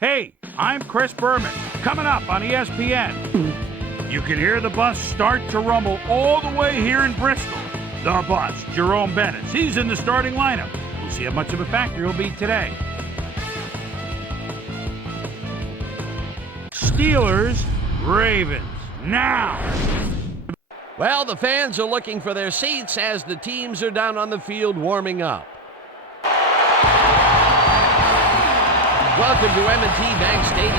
Hey, I'm Chris Berman. Coming up on ESPN. You can hear the bus start to rumble all the way here in Bristol. The bus, Jerome Bennett. He's in the starting lineup. We'll see how much of a factor he'll be today. Steelers, Ravens. Now. Well, the fans are looking for their seats as the teams are down on the field warming up. Welcome to M&T Bank Stadium.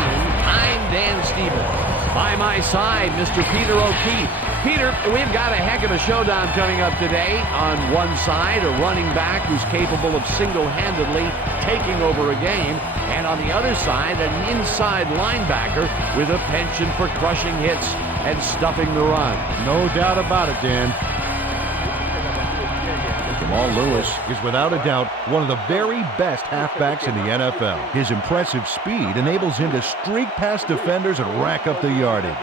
I'm Dan Stevens. By my side, Mr. Peter O'Keefe. Peter, we've got a heck of a showdown coming up today. On one side, a running back who's capable of single-handedly taking over a game. And on the other side, an inside linebacker with a penchant for crushing hits and stuffing the run. No doubt about it, Dan. Jamal Lewis is without a doubt one of the very best halfbacks in the NFL. His impressive speed enables him to streak past defenders and rack up the yardage.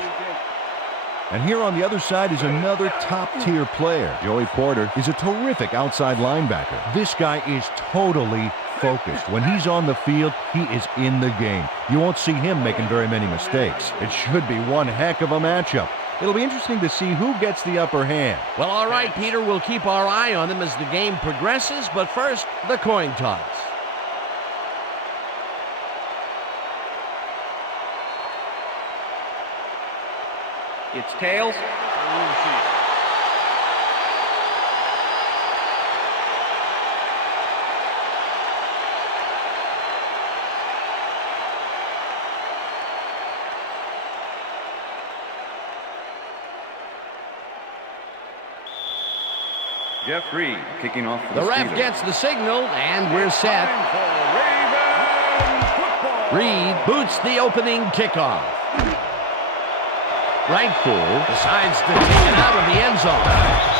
And here on the other side is another top-tier player. Joey Porter is a terrific outside linebacker. This guy is totally focused. When he's on the field, he is in the game. You won't see him making very many mistakes. It should be one heck of a matchup. It'll be interesting to see who gets the upper hand. Well, all right, Peter, we'll keep our eye on them as the game progresses, but first, the coin toss. It's tails. Jeff Reed kicking off for the ref gets the signal, and we're set. Reed boots the opening kickoff. Right full decides to take it out of the end zone.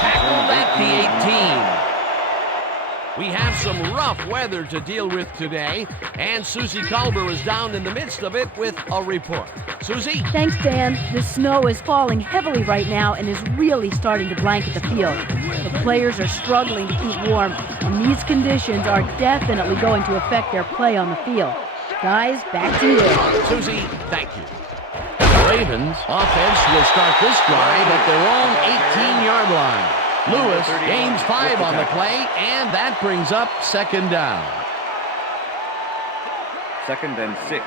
Tackled at the 18. We have some rough weather to deal with today, and Susie Culber is down in the midst of it with a report. Susie? Thanks, Dan. The snow is falling heavily right now and is really starting to blanket the field. The players are struggling to keep warm, and these conditions are definitely going to affect their play on the field. Guys, back to you. Susie, thank you. The Ravens offense will start this drive at their own 18-yard line. Lewis gains 5 on the play, and that brings up second down. 2nd and 6.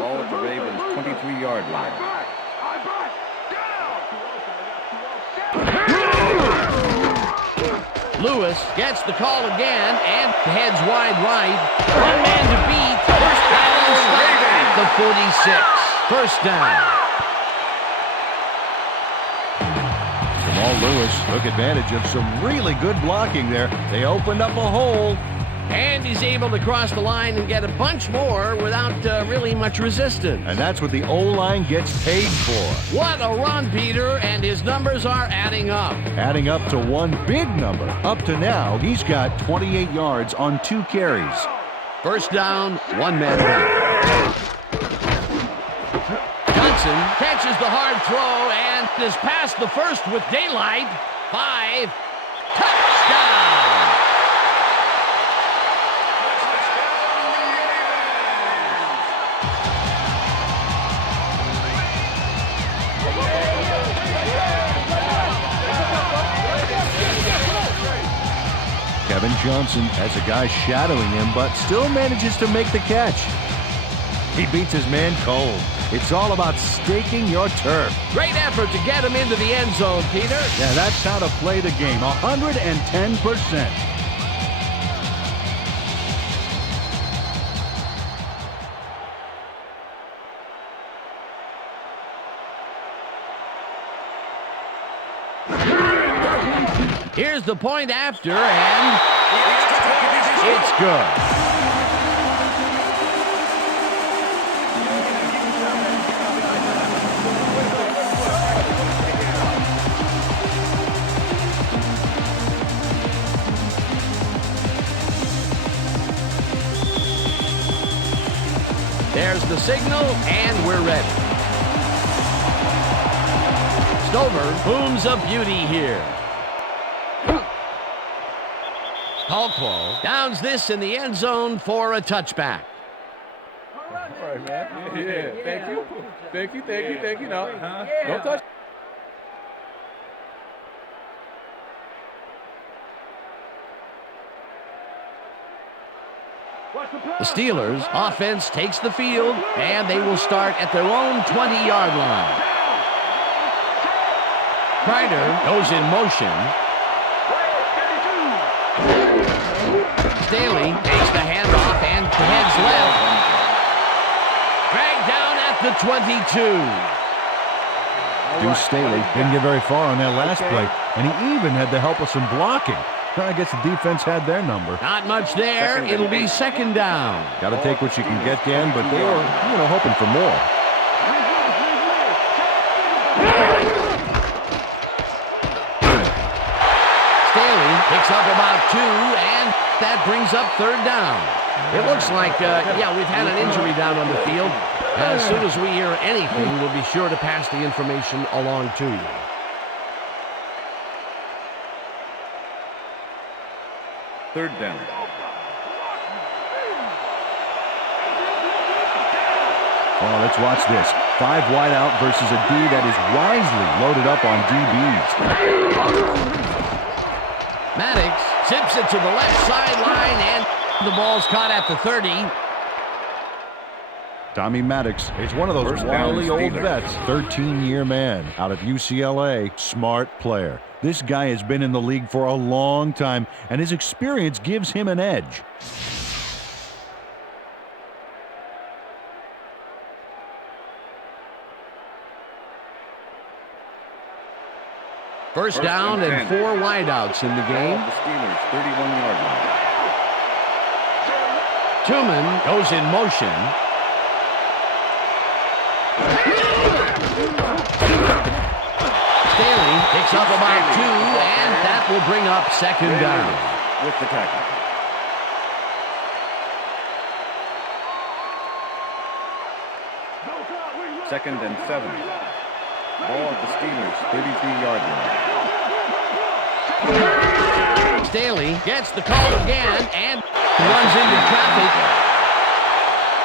Ball at the Ravens' 23-yard line. Lewis gets the call again and heads wide right. One man to beat. First down at the 46. First down. Jamal Lewis took advantage of some really good blocking there. They opened up a hole. And he's able to cross the line and get a bunch more without really much resistance. And that's what the O-line gets paid for. What a run, Peter, and his numbers are adding up. Adding up to one big number. Up to now, he's got 28 yards on 2 carries. First down, one man down. Johnson catches the hard throw and is past the first with daylight. 5. Touchdown! Kevin Johnson has a guy shadowing him, but still manages to make the catch. He beats his man cold. It's all about staking your turf. Great effort to get him into the end zone, Peter. Yeah, that's how to play the game. 110%. Here's the point after, and it's good. There's the signal, and we're ready. Stover booms a beauty here. Caldwell downs this in the end zone for a touchback. right, man. Yeah, thank you. Thank you, thank you, thank you. No, don't touch. The Steelers' offense takes the field, and they will start at their own 20-yard line. Kreider goes in motion. Staley takes the handoff and heads left. Dragged down at the 22. Deuce Staley didn't get very far on that last play, and he even had the help of some blocking. I guess the defense had their number. Not much there. It'll be second down. Got to take what you can get, Dan, but they were, hoping for more. Staley picks up about 2, and that brings up third down. It looks like, we've had an injury down on the field. As soon as we hear anything, we'll be sure to pass the information along to you. Third down. Oh, let's watch this. 5 wide out versus a D that is wisely loaded up on DBs. Maddox zips it to the left sideline, and the ball's caught at the 30. Tommy Maddox is one of those wily old vets. 13-year man out of UCLA. Smart player. This guy has been in the league for a long time, and his experience gives him an edge. First down and 4 wideouts in the game. The Steelers, 31-yard line. Tuman goes in motion. Staley picks up about 2, and that will bring up second down. With the tackle. Second and 7. Ball at the Steelers, 33-yard line. Staley gets the call again and runs into traffic.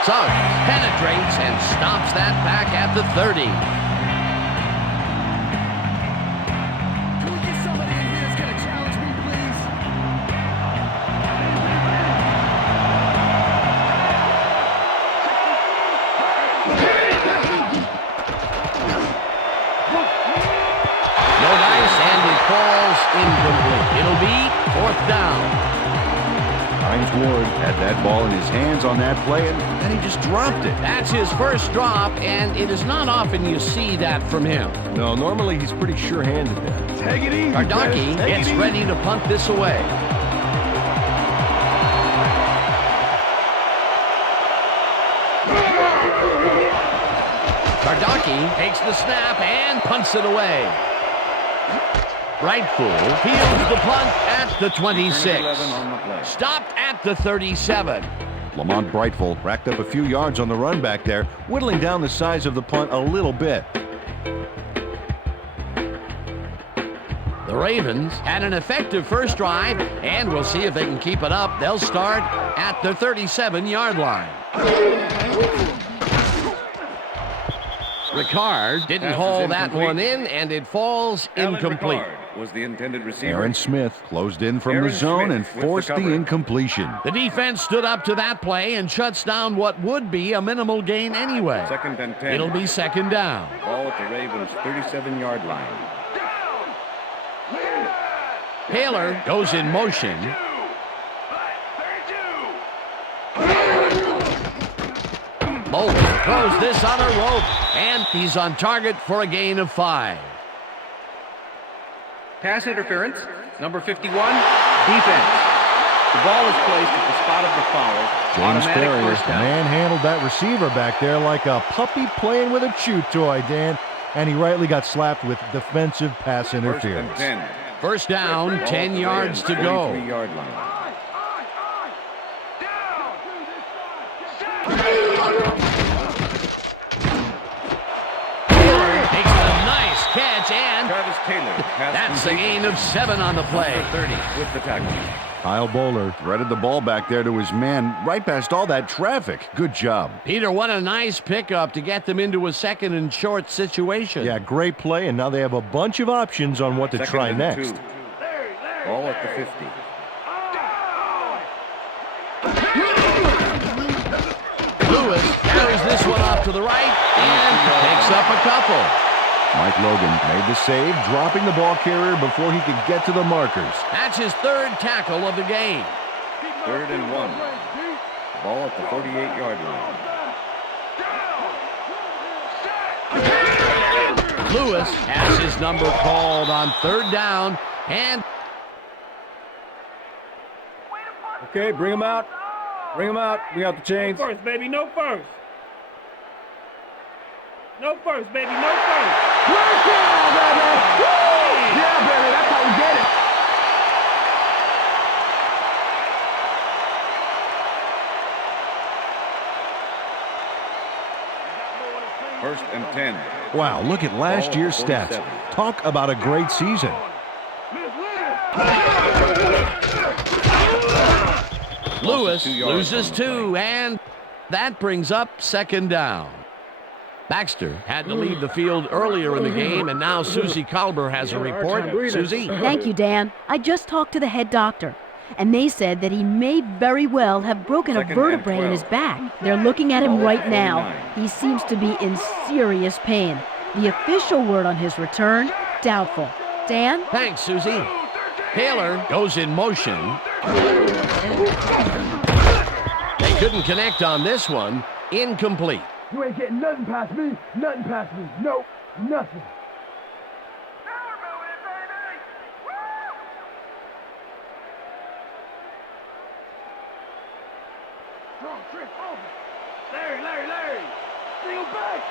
Suggs penetrates and stops that back at the 30. Incomplete. It'll be fourth down. Hines Ward had that ball in his hands on that play, and then he just dropped it. That's his first drop, and it is not often you see that from him. No, normally he's pretty sure-handed there. Take it easy. Ardaki gets ready to punt this away. Ardaki takes the snap and punts it away. Brightful fields the punt at the 26. Stopped at the 37. Lamont Brightful racked up a few yards on the run back there, whittling down the size of the punt a little bit. The Ravens had an effective first drive, and we'll see if they can keep it up. They'll start at the 37-yard line. Ricard didn't haul that one in, and it falls incomplete. Was the intended receiver. Aaron Smith closed in from the zone and forced the incompletion. The defense stood up to that play and shuts down what would be a minimal gain anyway. Second and 10. It'll be second down. Ball at the Ravens' 37-yard line. Taylor goes in motion. Bolton throws this on a rope, and he's on target for a gain of 5. Pass interference, number 51, defense. The ball is placed at the spot of the foul. James Ferrier manhandled that receiver back there like a puppy playing with a chew toy, Dan, and he rightly got slapped with defensive pass interference. First down, 10 yards to go. 43-yard line. Catch, and Travis Taylor. that's a gain of 7 on the play. 30 with the tackle. Kyle Bowler threaded the ball back there to his man right past all that traffic. Good job. Peter, what a nice pickup to get them into a second and short situation. Yeah, great play, and now they have a bunch of options on what to Second try and next. 2. Ball at the 50. Lewis carries this one off to the right and picks up a couple. Mike Logan made the save, dropping the ball carrier before he could get to the markers. That's his third tackle of the game. 3rd and 1. Ball at the 48-yard line. Lewis has his number called on 3rd down, and Okay, bring him out. Bring him out. Bring out the chains. No first, baby. No first. No first, baby. No first. Yeah, baby, that's how we get it. First and 10. Wow, look at last Ball year's stats. 47. Talk about a great season. Lewis 2 yards loses on the 2, and that brings up 2nd down. Baxter had to leave the field earlier in the game, and now Susie Colber has a report. Susie? Thank you, Dan. I just talked to the head doctor, and they said that he may very well have broken a Second and vertebrae in 12. his back. They're looking at him Ball right at now. 49. He seems to be in serious pain. The official word on his return, doubtful. Dan? Thanks, Susie. Taylor goes in motion. They couldn't connect on this one. Incomplete. You ain't getting nothing past me. Nothing past me. Nope. Nothing. Larry. Bring him back.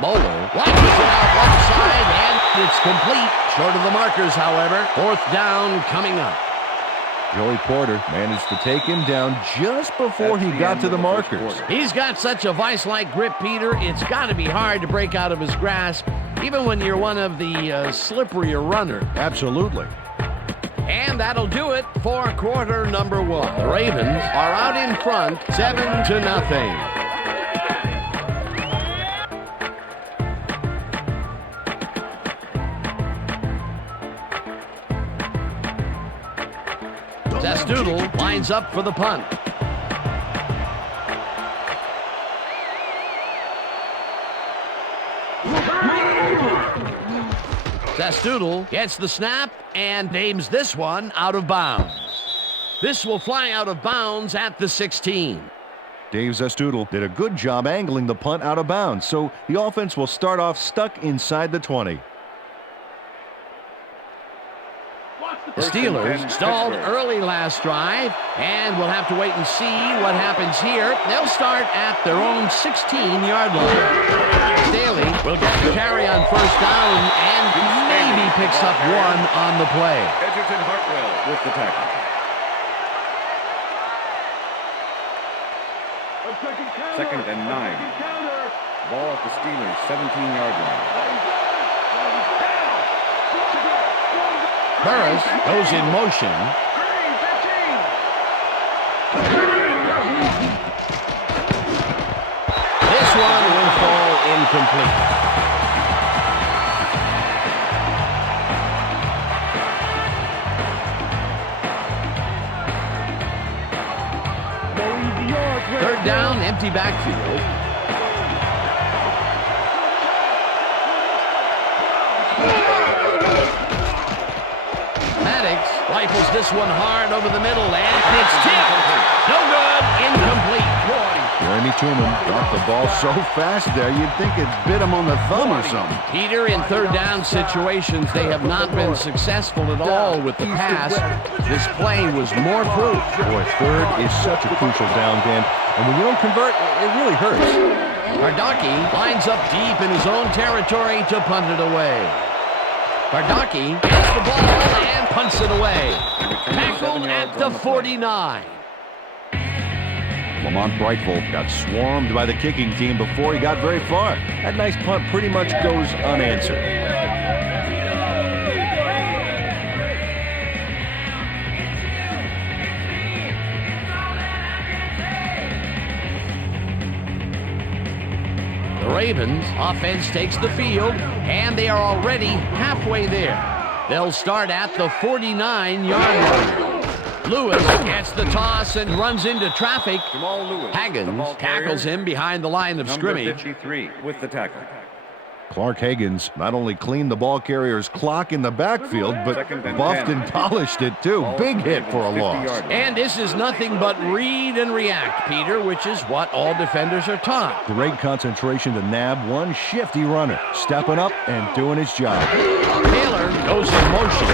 Bowler launches it out left side, and it's complete. Short of the markers, however. 4th down coming up. Joey Porter managed to take him down just before That's he the got end to of the the first markers. quarter. He's got such a vice-like grip, Peter. It's got to be hard to break out of his grasp, even when you're one of the slipperier runners. Absolutely. And that'll do it for quarter number 1. The Ravens are out in front, 7-0. Zestoodle lines up for the punt. Zestoodle gets the snap and aims this one out of bounds. This will fly out of bounds at the 16. Dave Zestoodle did a good job angling the punt out of bounds, so the offense will start off stuck inside the 20. The Steelers stalled early last drive, and we'll have to wait and see what happens here. They'll start at their own 16-yard line. Staley will get the carry on 1st down and maybe picks up 1 on the play. Edgerton Hartwell with the tackle. Second and 9. Ball at the Steelers' 17-yard line. Burris goes in motion. This one will fall incomplete. Third down, empty backfield. Rifles this one hard over the middle, and it's tipped. No good. Incomplete. Jeremy Truman dropped the ball so fast there, you'd think it bit him on the thumb or something. Peter, in third down situations, they have not been successful at all with the pass. This play was more proof. Boy, third is such a crucial down, Dan, and when you don't convert, it really hurts. Bardaki lines up deep in his own territory to punt it away. Bardaki gets the ball and punts it away. Tackled at the 49. Lamont Brightful got swarmed by the kicking team before he got very far. That nice punt pretty much goes unanswered. Ravens offense takes the field, and they are already halfway there. They'll start at the 49-yard line. Lewis gets the toss and runs into traffic. Jamal Lewis, Haggins tackles him behind the line of number scrimmage. 53 with the tackle. Clark Haggins not only cleaned the ball carrier's clock in the backfield, but Second and buffed 10. and polished it too. Ball Big at hit for a 50 loss. yard line. And this is nothing but read and react, Peter, which is what all defenders are taught. Great concentration to nab one shifty runner, stepping up and doing his job. Taylor goes in motion.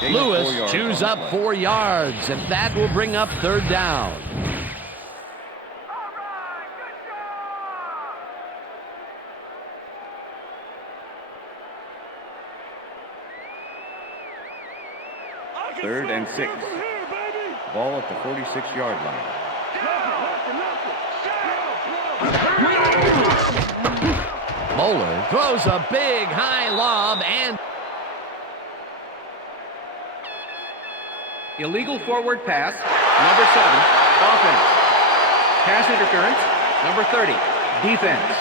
Gain of 4 Lewis yards chews on up the play. 4 yards, and that will bring up third down. Third and 6. Ball at the 46-yard line. Moeller throws a big high lob, and Illegal forward pass, number 7, offense. Pass interference, number 30, defense.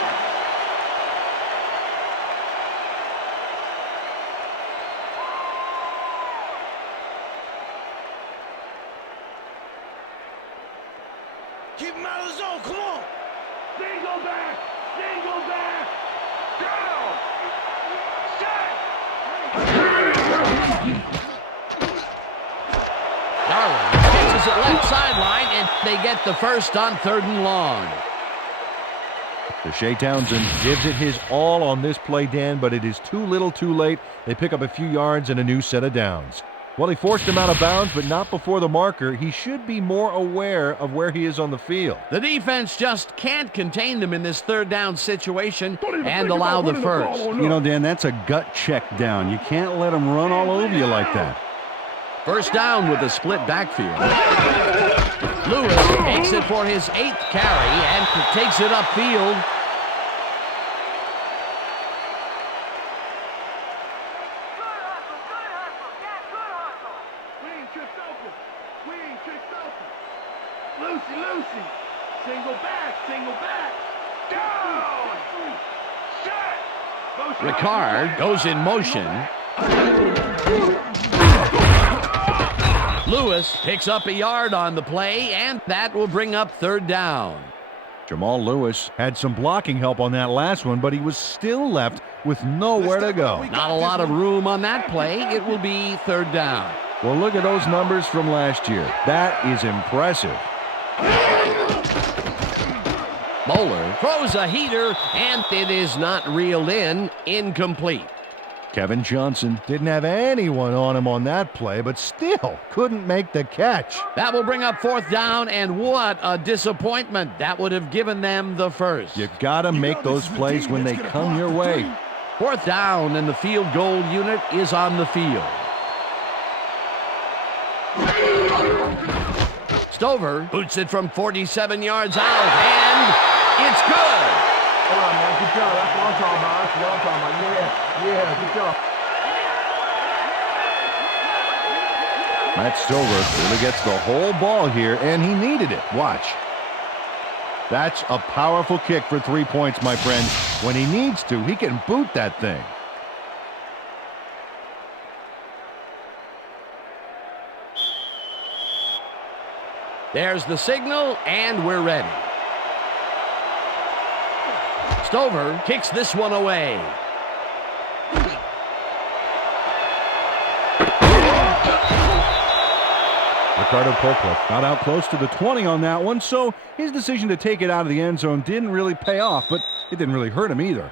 Keep him out of the zone. Come on. Single back. Single back. Down. Darwin catches it left sideline, and they get the first on 3rd and long. Shea Townsend gives it his all on this play, Dan, but it is too little too late. They pick up a few yards and a new set of downs. Well, he forced him out of bounds, but not before the marker. He should be more aware of where he is on the field. The defense just can't contain them in this 3rd down situation and allow the first. You know, Dan, that's a gut check down. You can't let them run all over you like that. First down with a split backfield. Lewis makes it for his 8th carry and takes it upfield. We ain't tripped open. We ain't tripped open. Lucy, Lucy. Single back. Single back. Down. Shot. Ricard goes in motion. Lewis picks up a yard on the play, and that will bring up 3rd down. Jamal Lewis had some blocking help on that last one, but he was still left with nowhere to go. Not a lot of room on that play. It will be 3rd down. Well, look at those numbers from last year. That is impressive. Moeller throws a heater, and it is not reeled in. Incomplete. Kevin Johnson didn't have anyone on him on that play, but still couldn't make the catch. That will bring up 4th down, and what a disappointment. That would have given them the first. You gotta make those plays when they come your way. 4th down, and the field goal unit is on the field. Stover boots it from 47 yards out, and it's good. All right, man. Good job. That's what I'm talking about. That's what I'm talking about. Yeah, good job. Matt Stover really gets the whole ball here, and he needed it. Watch. That's a powerful kick for 3 points, my friend. When he needs to, he can boot that thing. There's the signal, and we're ready. Stover kicks this one away. Ricardo Popa got out close to the 20 on that one, so his decision to take it out of the end zone didn't really pay off, but it didn't really hurt him either.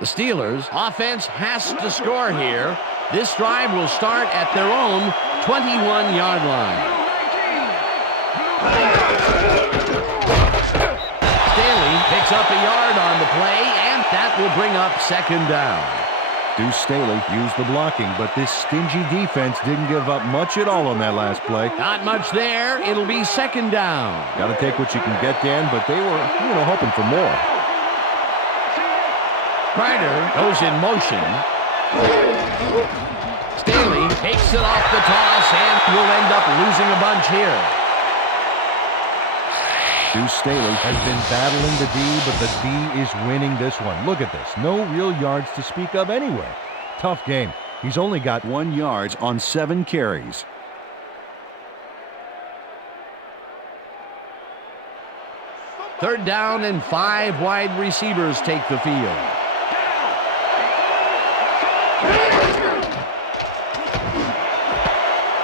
The Steelers' offense has to score here. This drive will start at their own 21-yard line. Staley picks up a yard on the play, and that will bring up 2nd down. Deuce Staley used the blocking, but this stingy defense didn't give up much at all on that last play. Not much there. It'll be 2nd down. Got to take what you can get, Dan, but they were, hoping for more. Ryder goes in motion. Staley takes it off the toss and will end up losing a bunch here. Deuce Staley has been battling the D, but the D is winning this one. Look at this. No real yards to speak of anyway. Tough game. He's only got 1 yard on 7 carries. Third down and 5 wide receivers take the field.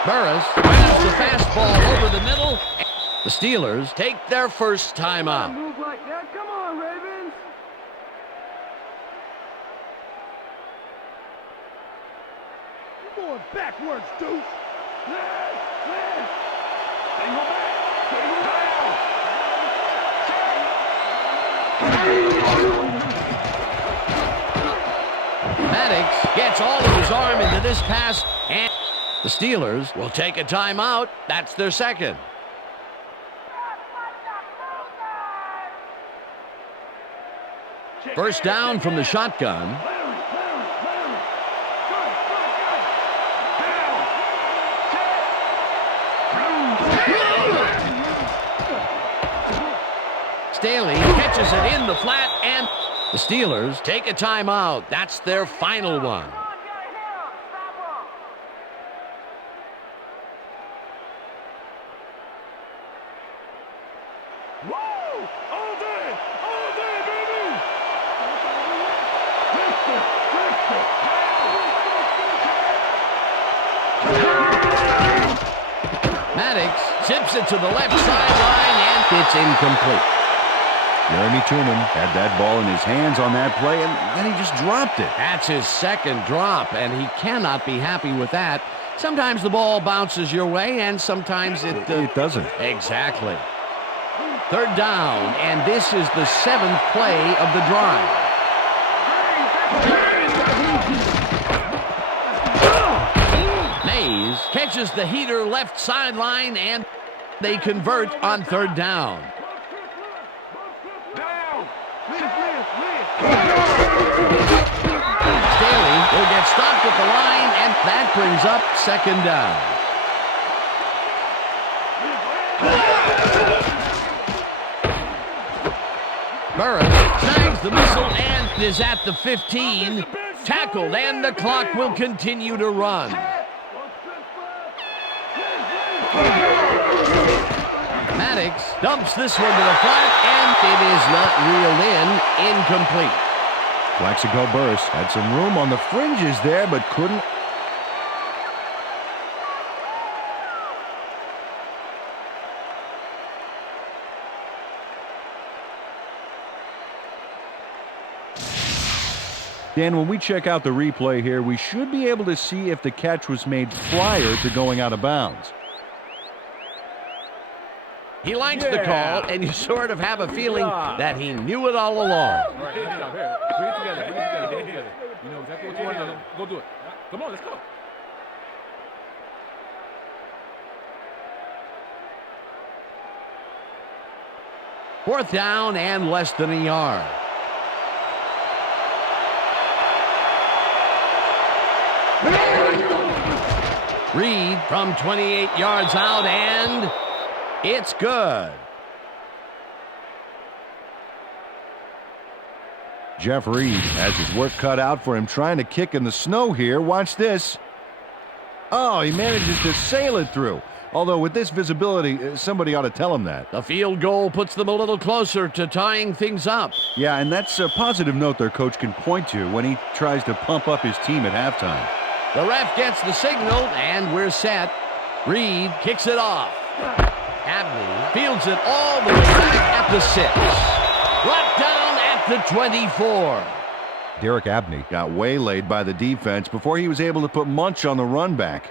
Burris grabs the fastball over the middle. The Steelers take their first timeout. Move like that. Come on, Ravens. You're going backwards, Deuce. Single back. Single Maddox gets all of his arm into this pass, and the Steelers will take a timeout. That's their second. First down from the shotgun. Staley catches it in the flat, and the Steelers take a timeout. That's their final one. Maddox zips it to the left sideline, and it's incomplete. Jeremy Truman had that ball in his hands on that play, and then he just dropped it. That's his second drop, and he cannot be happy with that. Sometimes the ball bounces your way, and sometimes it doesn't. Exactly. Third down, and this is the 7th play of the drive. Mays catches the heater left sideline, and they convert on third down. Staley will get stopped at the line, and that brings up second down. Burris snags the missile and is at the 15. Tackled, and the clock will continue to run. Maddox dumps this one to the flat, and it is not reeled in. Incomplete. Plaxico Burris had some room on the fringes there, but couldn't. Dan, when we check out the replay here, we should be able to see if the catch was made prior to going out of bounds. He likes the call, and you sort of have a feeling that he knew it all along. Bring it together. You know exactly what you want to do. Go do it. Come on, let's go. Fourth down and less than a yard. Reed from 28 yards out, and it's good. Jeff Reed has his work cut out for him trying to kick in the snow here. Watch this. Oh, he manages to sail it through. Although with this visibility, somebody ought to tell him that. The field goal puts them a little closer to tying things up. Yeah, and that's a positive note their coach can point to when he tries to pump up his team at halftime. The ref gets the signal, and we're set. Reed kicks it off. Abney fields it all the way back at the 6. Brought down at the 24. Derek Abney got waylaid by the defense before he was able to put Munch on the run back.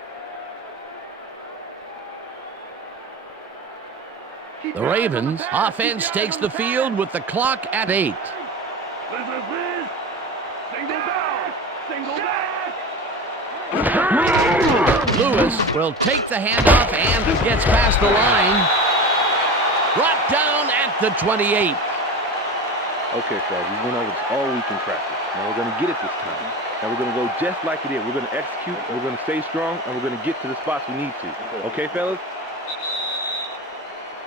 The Ravens offense takes the field with the clock at 8. Lewis will take the handoff and gets past the line. Brought down at the 28. Okay, fellas, we went over this all week in practice. Now we're going to get it this time. and we're going to go just like it is. We're going to execute, we're going to stay strong, and we're going to get to the spots we need to. Okay, fellas?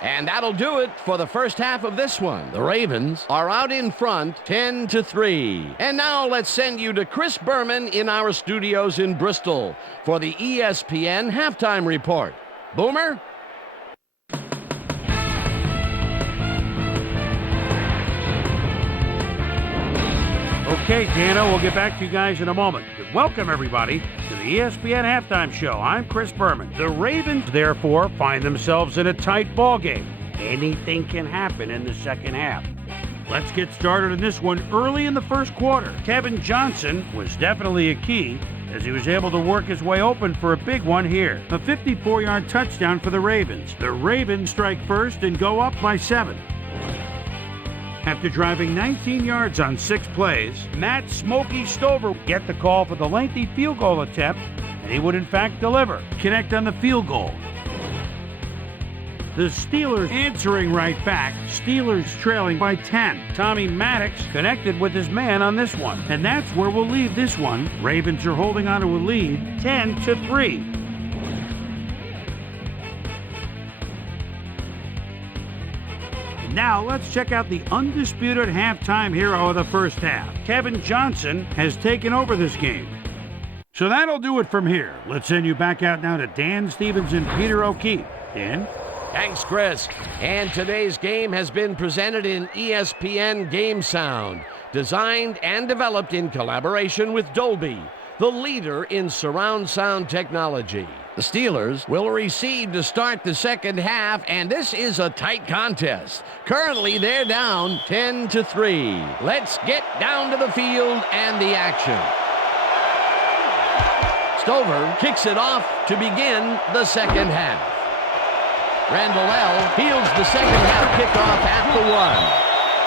And that'll do it for the first half of this one. The Ravens are out in front 10-3. And now let's send you to Chris Berman in our studios in Bristol for the ESPN halftime report. Boomer? Okay, Dano, we'll get back to you guys in a moment. Welcome, everybody, to the ESPN Halftime Show. I'm Chris Berman. The Ravens, therefore, find themselves in a tight ball game. Anything can happen in the second half. Let's get started in this one early in the first quarter. Kevin Johnson was definitely a key as he was able to work his way open for a big one here. A 54-yard touchdown for the Ravens. The Ravens strike first and go up by 7. After driving 19 yards on 6 plays, Matt Smokey Stover get the call for the lengthy field goal attempt, and he would in fact deliver. Connect on the field goal. The Steelers answering right back. Steelers trailing by 10. Tommy Maddox connected with his man on this one. And that's where we'll leave this one. Ravens are holding on to a lead 10-3. Now, let's check out the undisputed halftime hero of the first half. Kevin Johnson has taken over this game. So that'll do it from here. Let's send you back out now to Dan Stevens and Peter O'Keefe. Dan? Thanks, Chris. And today's game has been presented in ESPN Game Sound, designed and developed in collaboration with Dolby, the leader in surround sound technology. The Steelers will receive to start the second half, and this is a tight contest. Currently, they're down 10-3. Let's get down to the field and the action. Stover kicks it off to begin the second half. Randall L. fields the second half kickoff at the 1.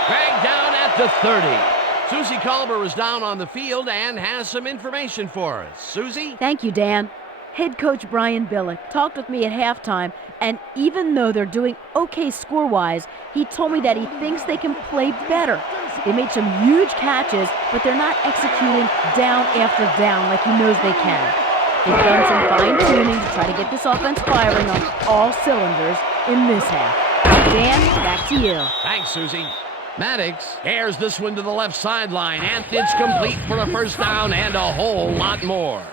Dragged down at the 30. Susie Culber is down on the field and has some information for us. Susie? Thank you, Dan. Head coach Brian Billick talked with me at halftime, and even though they're doing okay score-wise, he told me that he thinks they can play better. They made some huge catches, but they're not executing down after down like he knows they can. They've done some fine-tuning to try to get this offense firing on all cylinders in this half. Dan, back to you. Thanks, Susie. Maddox airs this one to the left sideline, and it's complete for a first down and a whole lot more.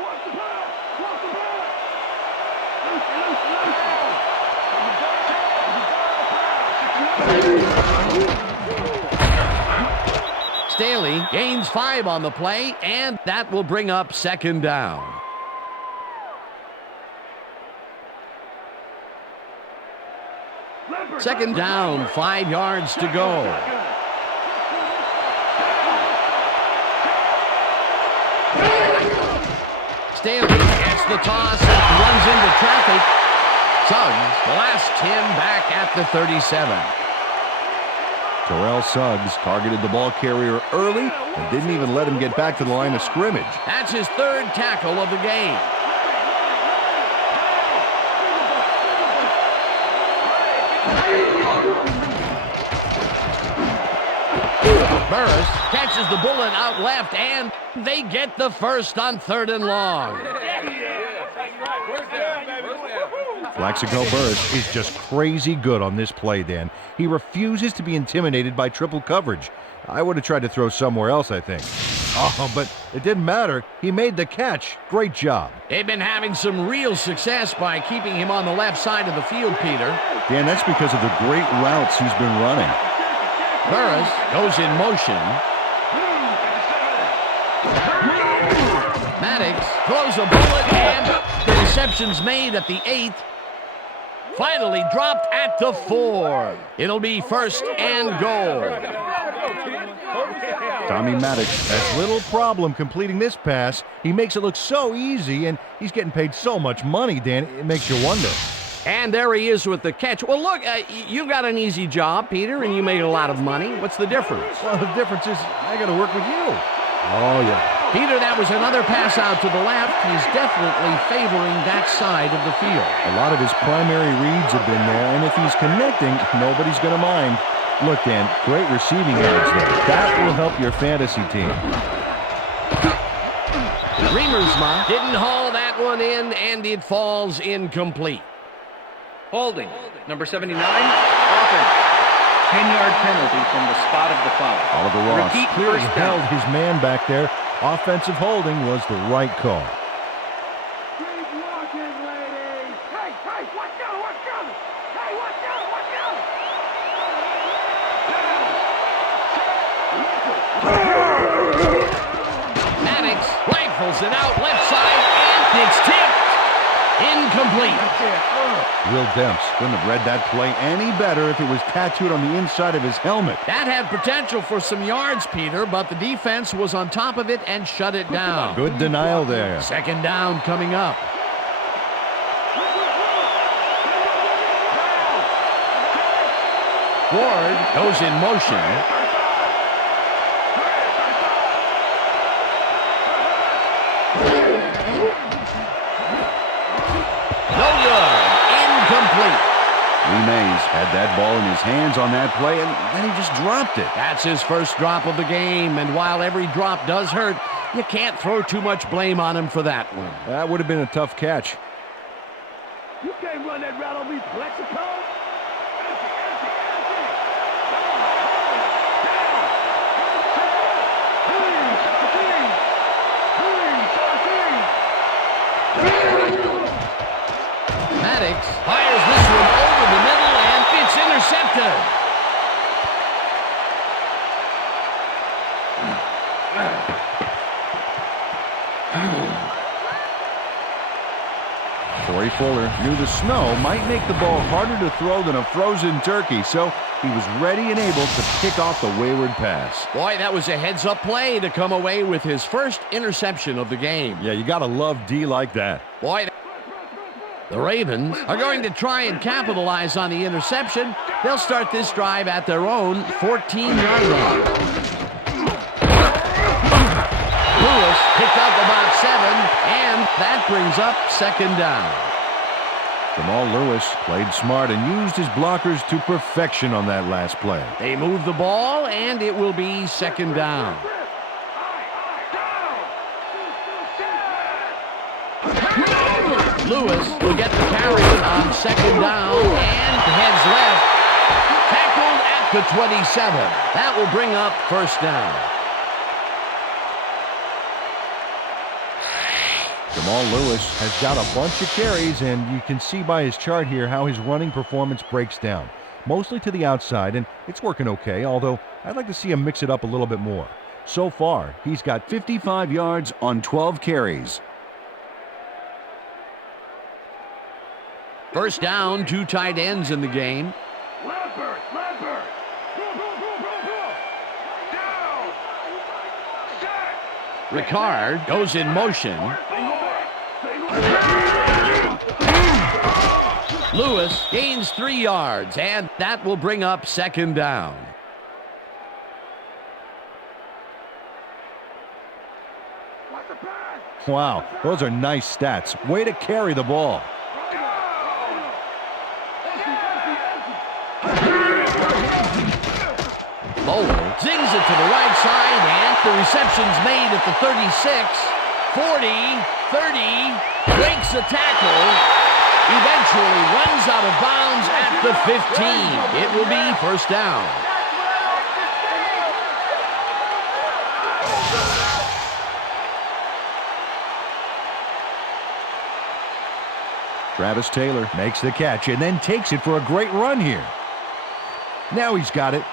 Watch the pass! Staley gains 5 on the play, and that will bring up second down. Second down, 5 yards to go. Staley gets the toss and runs into traffic. Suggs blasts him back at the 37. Terrell Suggs targeted the ball carrier early and didn't even let him get back to the line of scrimmage. That's his 3rd tackle of the game. Burris catches the bullet out left, and they get the first on 3rd and long. Plaxico Burris is just crazy good on this play, Dan. He refuses to be intimidated by triple coverage. I would have tried to throw somewhere else, I think. Oh, but it didn't matter. He made the catch. Great job. They've been having some real success by keeping him on the left side of the field, Peter. Dan, that's because of the great routes he's been running. Burris goes in motion. Maddox throws a bullet, and the reception's made at the 8th. Finally dropped at the 4. It'll be 1st and goal. Tommy Maddox has little problem completing this pass. He makes it look so easy, and he's getting paid so much money, Dan, it makes you wonder. And there he is with the catch. Well, look, you got an easy job, Peter, and you made a lot of money. What's the difference? Well, the difference is I got to work with you. Oh, yeah. Peter, that was another pass out to the left. He's definitely favoring that side of the field. A lot of his primary reads have been there, and if he's connecting, nobody's going to mind. Look, Dan, great receiving yards there. That will help your fantasy team. Riemersma didn't haul that one in, and it falls incomplete. Holding. Number 79, offense. 10-yard penalty from the spot of the foul. Oliver Ross Repeat clearly first down. held his man back there. Offensive holding was the right call. Keep walking, ladies. Hey, watch out, watch out. Hey, watch out, watch out. Maddox rifles it out left side, and it's tipped. Incomplete. Will Demps couldn't have read that play any better if it was tattooed on the inside of his helmet. That had potential for some yards, Peter, but the defense was on top of it and shut it down. Good denial there. Second down coming up. Ward goes in motion. No good. Incomplete. Lee Mays had that ball in his hands on that play, and then he just dropped it. That's his first drop of the game, and while every drop does hurt, you can't throw too much blame on him for that one. That would have been a tough catch. You can't run that route on me, Plexico. Maddox fires this one over the middle, and it's intercepted. Corey Fuller knew the snow might make the ball harder to throw than a frozen turkey, so he was ready and able to pick off the wayward pass. Boy, that was a heads-up play to come away with his first interception of the game. Yeah, you got to love D like that. Boy, the Ravens are going to try and capitalize on the interception. They'll start this drive at their own 14-yard line. Lewis picked up about 7, and that brings up second down. Jamal Lewis played smart and used his blockers to perfection on that last play. They move the ball, and it will be second down. Lewis will get the carry on second down and heads left. Tackled at the 27. That will bring up first down. Jamal Lewis has got a bunch of carries, and you can see by his chart here how his running performance breaks down. Mostly to the outside, and it's working okay, although I'd like to see him mix it up a little bit more. So far, he's got 55 yards on 12 carries. First down, 2 tight ends in the game. Lampert. Down. Set. Ricard goes in motion. Lewis gains 3 yards, and that will bring up second down. Wow, those are nice stats. Way to carry the ball. Bowler zings it to the right side, and the reception's made at the 36, 40, 30, breaks the tackle, eventually runs out of bounds at the 15. It will be first down. Travis Taylor makes the catch and then takes it for a great run here. Now he's got it.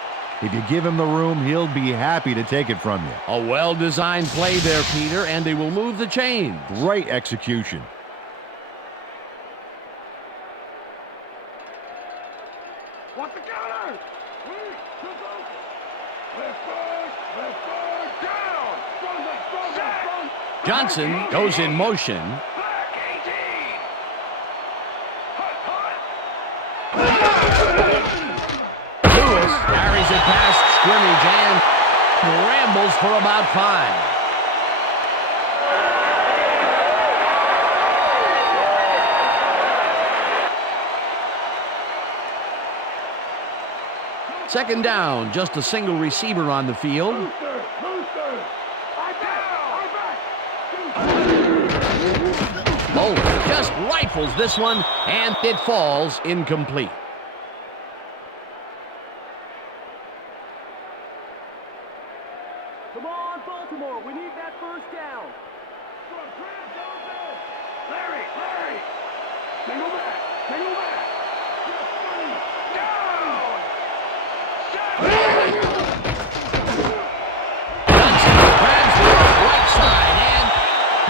If you give him the room, he'll be happy to take it from you. A well-designed play there, Peter, and they will move the chains. Great execution. What's the counter? Left guard, down. Johnson goes in motion. Lewis carries it past scrimmage and rambles for about 5. Second down, just a single receiver on the field. Bowler just rifles this one, and it falls incomplete. Come on, Baltimore. We need that first down. Larry. Single back. Down. Johnson grabs the right side, and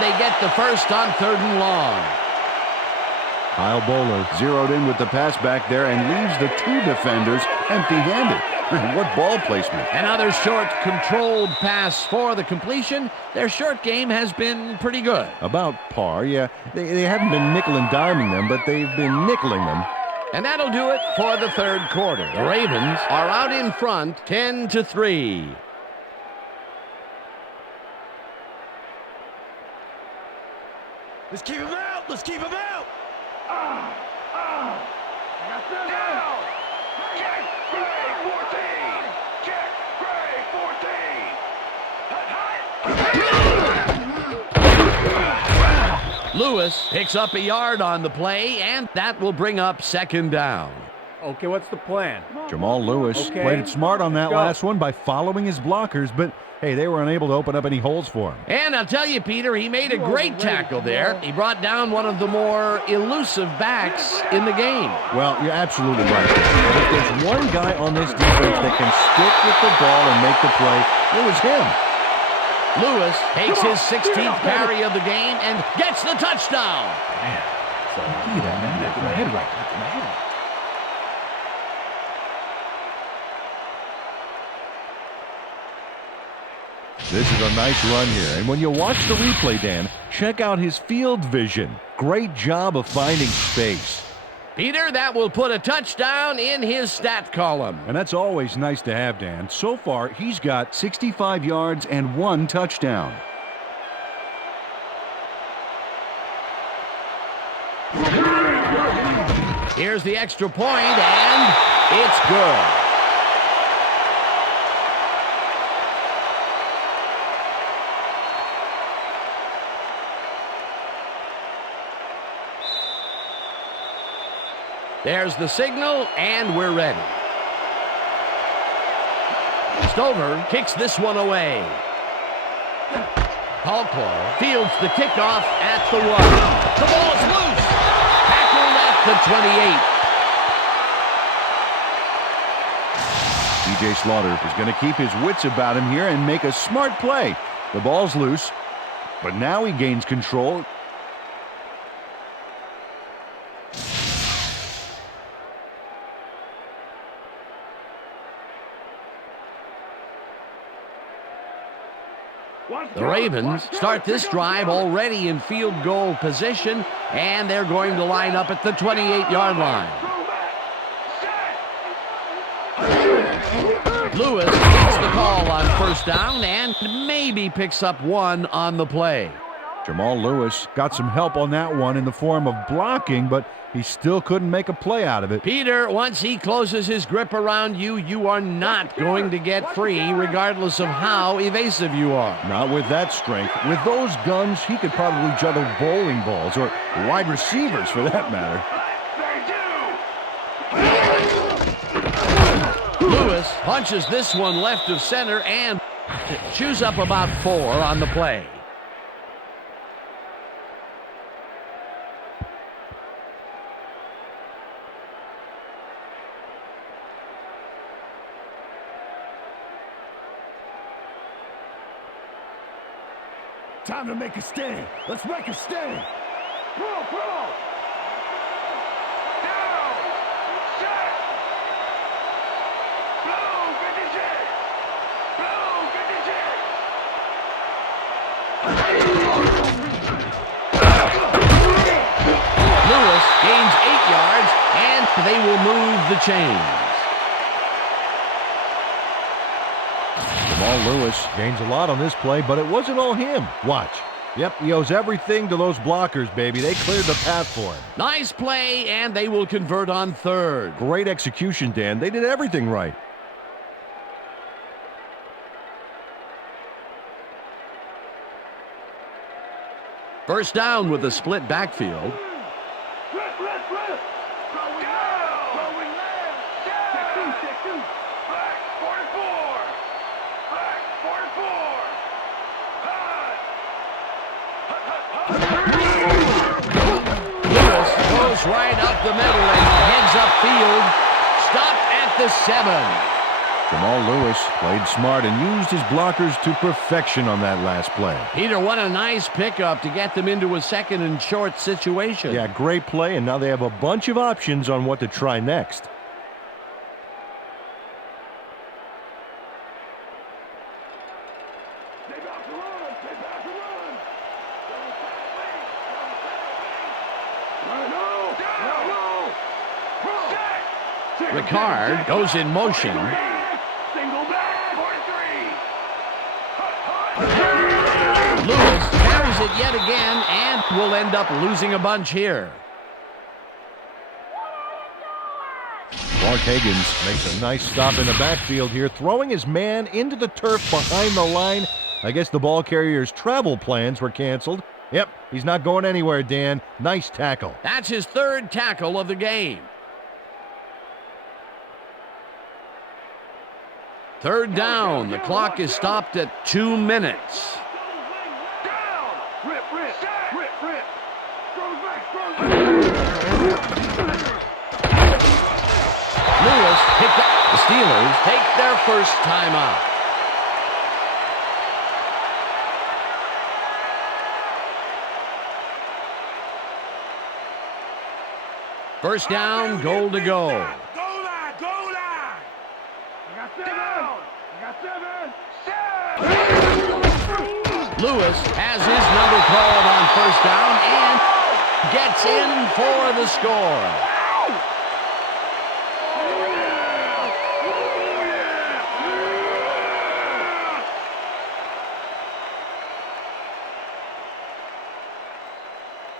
they get the first on 3rd and long. Kyle Bowler zeroed in with the pass back there and leaves the 2 defenders empty-handed. What ball placement. Another short, controlled pass for the completion. Their short game has been pretty good. About par, yeah. They haven't been nickel and diming them, but they've been nickeling them. And that'll do it for the 3rd quarter. The Ravens are out in front, 10-3. Let's keep him out. Down. Kick, Gray, 14. Lewis picks up a yard on the play, and that will bring up 2nd down. Okay, what's the plan? Jamal Lewis Okay. played it smart on that Go. last one by following his blockers, but hey, they were unable to open up any holes for him. And I'll tell you, Peter, he made a great tackle there. He brought down one of the more elusive backs in the game. Well, you're absolutely right. But if there's one guy on this defense that can stick with the ball and make the play, it was him. Lewis takes his 16th carry of the game and gets the touchdown. This is a nice run here. And when you watch the replay, Dan, check out his field vision. Great job of finding space. Peter, that will put a touchdown in his stat column. And that's always nice to have, Dan. So far, he's got 65 yards and 1 touchdown. Here's the extra point, and it's good. There's the signal, and we're ready. Stover kicks this one away. Hallclaw fields the kickoff at the 1. The ball's loose. Tackled at the 28. TJ Slaughter is going to keep his wits about him here and make a smart play. The ball's loose, but now he gains control. The Ravens start this drive already in field goal position, and they're going to line up at the 28-yard line. Lewis gets the call on 1st down and maybe picks up 1 on the play. Jamal Lewis got some help on that one in the form of blocking, but he still couldn't make a play out of it. Peter, once he closes his grip around you, you are not going to get free regardless of how evasive you are. Not with that strength. With those guns, he could probably juggle bowling balls or wide receivers for that matter. Lewis punches this one left of center and chews up about 4 on the play. Time to make a stand. Let's make a stand. Pro. Down. Set. Blue, 56. Blue, 56. Lewis gains 8 yards, and they will move the chains. Jamal Lewis gains a lot on this play, but it wasn't all him. Watch. Yep, he owes everything to those blockers, baby. They cleared the path for him. Nice play, and they will convert on third. Great execution, Dan. They did everything right. First down with a split backfield. Lewis goes right up the middle and heads upfield. Stop at the 7. Jamal Lewis played smart and used his blockers to perfection on that last play. Peter, what a nice pickup to get them into a second and short situation. Yeah, great play, and now they have a bunch of options on what to try next. Ricard goes in motion. Lewis carries it yet again and will end up losing a bunch here. Mark Higgins makes a nice stop in the backfield here, throwing his man into the turf behind the line. I guess the ball carrier's travel plans were canceled. Yep, he's not going anywhere, Dan. Nice tackle. That's his third tackle of the game. Third down. The clock is stopped at 2 minutes. Lewis picked up. The Steelers take their first time out. First down, goal to go. Lewis has his number called on first down and gets in for the score.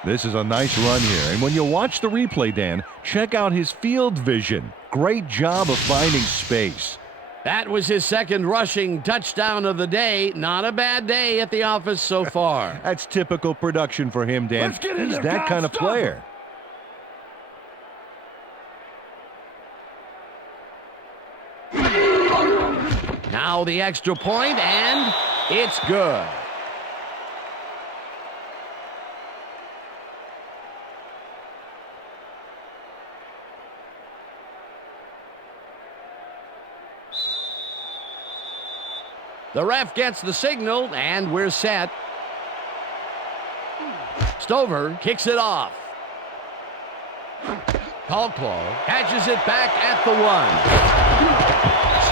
This is a nice run here, and when you watch the replay, Dan, check out his field vision. Great job of finding space. That was his second rushing touchdown of the day. Not a bad day at the office so far. That's typical production for him, Dan. He's that kind of player. Now the extra point, and it's good. The ref gets the signal, and we're set. Stover kicks it off. Caldclaw catches it back at the 1.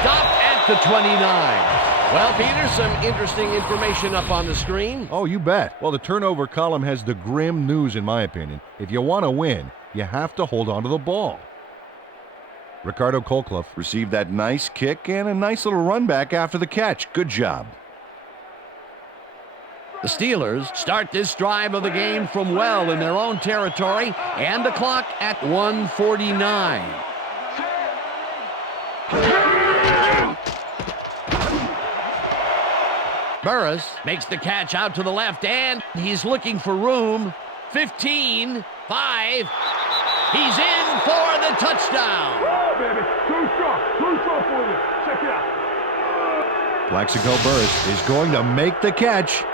Stop at the 29. Well, Peter, some interesting information up on the screen. Oh, you bet. Well, the turnover column has the grim news, in my opinion. If you want to win, you have to hold on to the ball. Ricardo Colclough received that nice kick and a nice little run back after the catch. Good job. The Steelers start this drive of the game from well in their own territory, and the clock at 1:49. Burris makes the catch out to the left, and he's looking for room. 15, 5. He's in for the touchdown. Oh, baby. Too strong for you. Check it out. Plaxico Burris is going to make the catch.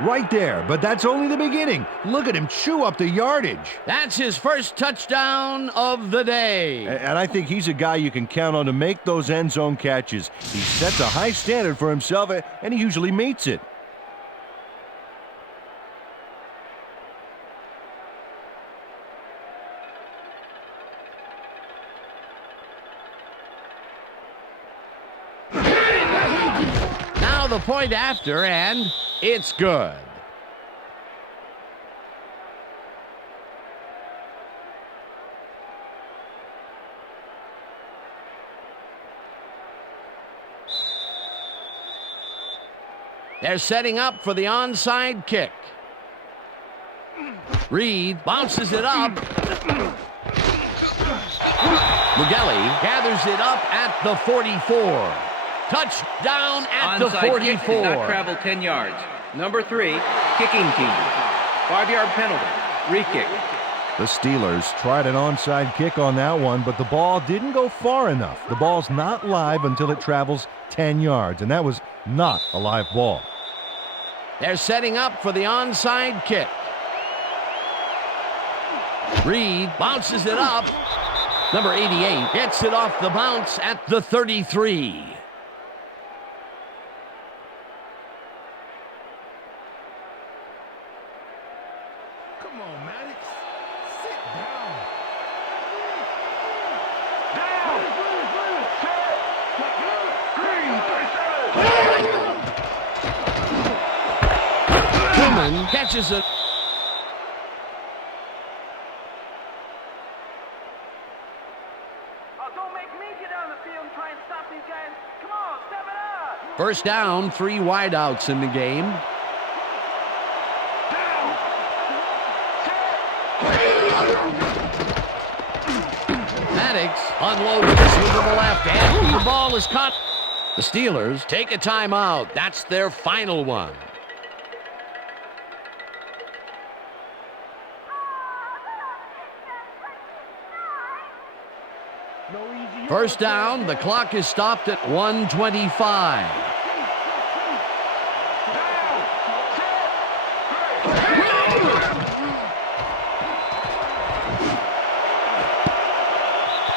Right there, but that's only the beginning. Look at him chew up the yardage. That's his first touchdown of the day. And I think he's a guy you can count on to make those end zone catches. He sets a high standard for himself, and he usually meets it. Now the point after, and it's good. They're setting up for the onside kick. Reed bounces it up. Mugelli gathers it up at the 44. Touchdown at the 44. Onside kick did not travel 10 yards. Number 3, kicking team. 5-yard penalty. Re-kick. The Steelers tried an onside kick on that one, but the ball didn't go far enough. The ball's not live until it travels 10 yards, and that was not a live ball. They're setting up for the onside kick. Reed bounces it up. Number 88 gets it off the bounce at the 33. Come on, Maddox. Sit down. Truman catches it. Don't make me get on the field and try and stop these guys. Come on, step it up. First down, 3 wideouts in the game. Maddox unloads this one to the left, and the ball is caught. The Steelers take a timeout. That's their final one. First down, the clock is stopped at 1:25.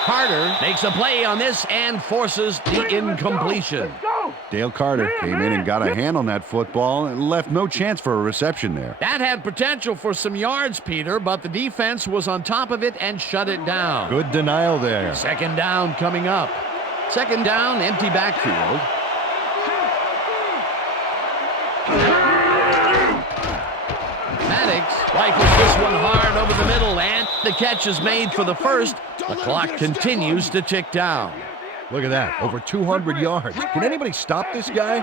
Carter makes a play on this and forces the incompletion. Dale Carter came in and got a hand on that football and left no chance for a reception there. That had potential for some yards, Peter, but the defense was on top of it and shut it down. Good denial there. Second down coming up. Second down, empty backfield. Maddox rifles this one hard over the middle, and the catch is made for the first. The clock continues to tick down. Look at that, over 200 yards. Can anybody stop this guy?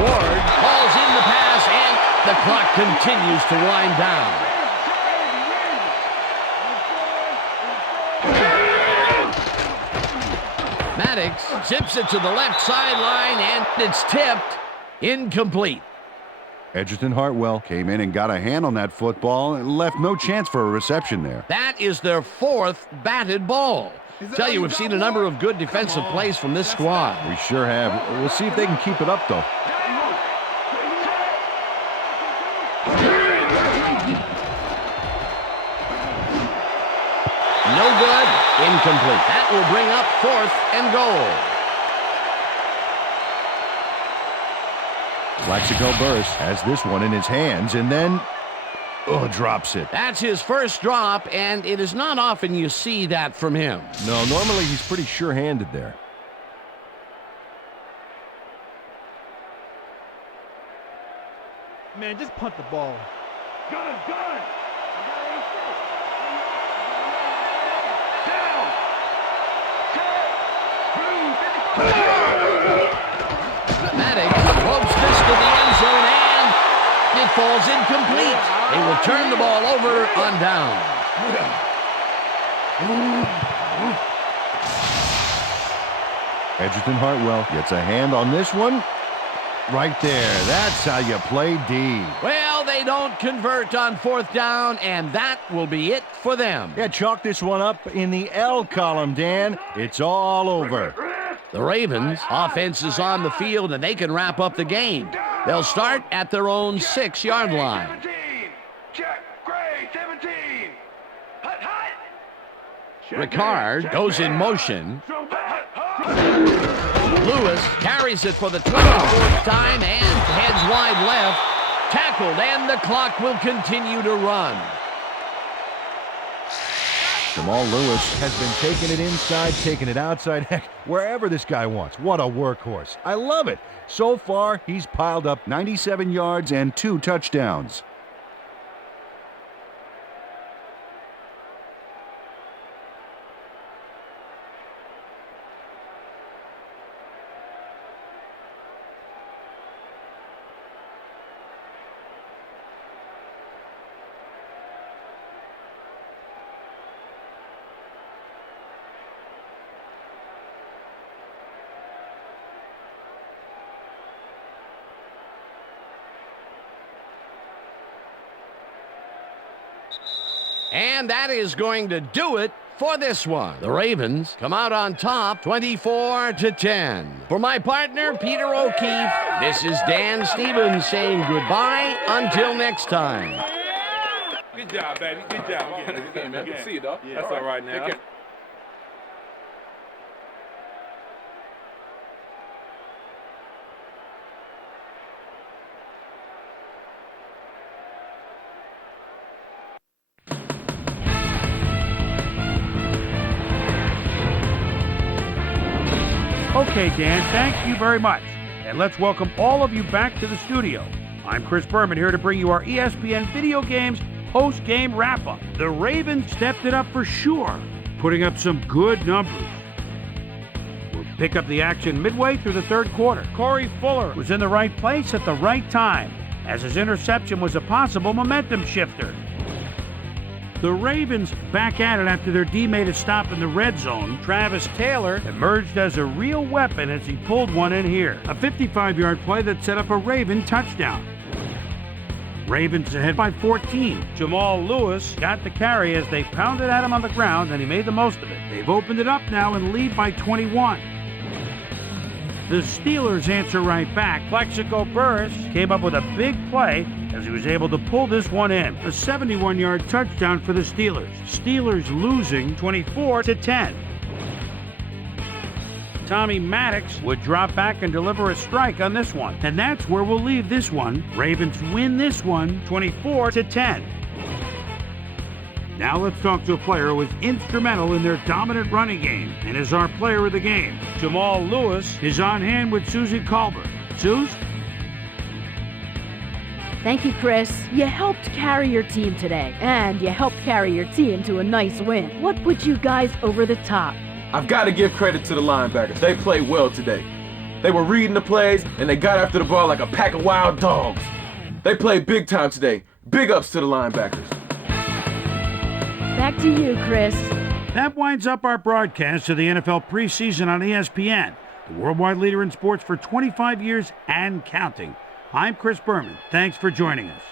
Ward calls in the pass, and the clock continues to wind down. Maddox zips it to the left sideline, and it's tipped. Incomplete. Edgerton Hartwell came in and got a hand on that football and left no chance for a reception there. That is their 4th batted ball. Tell you, we've seen a number of good defensive plays from this squad. We sure have. We'll see if they can keep it up, though. No good. Incomplete. That will bring up 4th and goal. Plaxico Burress has this one in his hands and then drops it. That's his first drop, and it is not often you see that from him. No, normally he's pretty sure-handed there. Man, just punt the ball. Gun! Down! Maddox pokes this to the end zone, and it falls incomplete. They will turn the ball over on down. Edgerton Hartwell gets a hand on this one. Right there. That's how you play D. Well, they don't convert on 4th down, and that will be it for them. Yeah, chalk this one up in the L column, Dan. It's all over. The Ravens offense is on the field, and they can wrap up the game. They'll start at their own 6-yard line. 17. Check. Gray. 17. Hut, hut. Ricard goes in motion. Lewis carries it for the 24th time and heads wide left. Tackled, and the clock will continue to run. Jamal Lewis has been taking it inside, taking it outside, heck, wherever this guy wants. What a workhorse. I love it. So far, he's piled up 97 yards and 2 touchdowns. And that is going to do it for this one. The Ravens come out on top 24-10. For my partner, Peter O'Keefe, this is Dan Stevens saying goodbye until next time. Good job, baby. Good job. Good game, man. Good to see you, dog. That's all right now. Okay, Dan, thank you very much. And let's welcome all of you back to the studio. I'm Chris Berman here to bring you our ESPN Video Games post-game wrap-up. The Ravens stepped it up for sure, putting up some good numbers. We'll pick up the action midway through the third quarter. Corey Fuller was in the right place at the right time, as his interception was a possible momentum shifter. The Ravens back at it after their D made a stop in the red zone. Travis Taylor emerged as a real weapon as he pulled one in here. A 55-yard play that set up a Raven touchdown. Ravens ahead by 14. Jamal Lewis got the carry as they pounded at him on the ground, and he made the most of it. They've opened it up now and lead by 21. The Steelers answer right back. Plexico Burris came up with a big play as he was able to pull this one in. A 71-yard touchdown for the Steelers. Steelers losing 24-10. Tommy Maddox would drop back and deliver a strike on this one. And that's where we'll leave this one. Ravens win this one 24-10. Now let's talk to a player who was instrumental in their dominant running game and is our player of the game. Jamal Lewis is on hand with Susie Colbert. Suze? Thank you, Chris. You helped carry your team today, and you helped carry your team to a nice win. What put you guys over the top? I've got to give credit to the linebackers. They played well today. They were reading the plays, and they got after the ball like a pack of wild dogs. They played big time today. Big ups to the linebackers. Back to you, Chris. That winds up our broadcast of the NFL preseason on ESPN, the worldwide leader in sports for 25 years and counting. I'm Chris Berman. Thanks for joining us.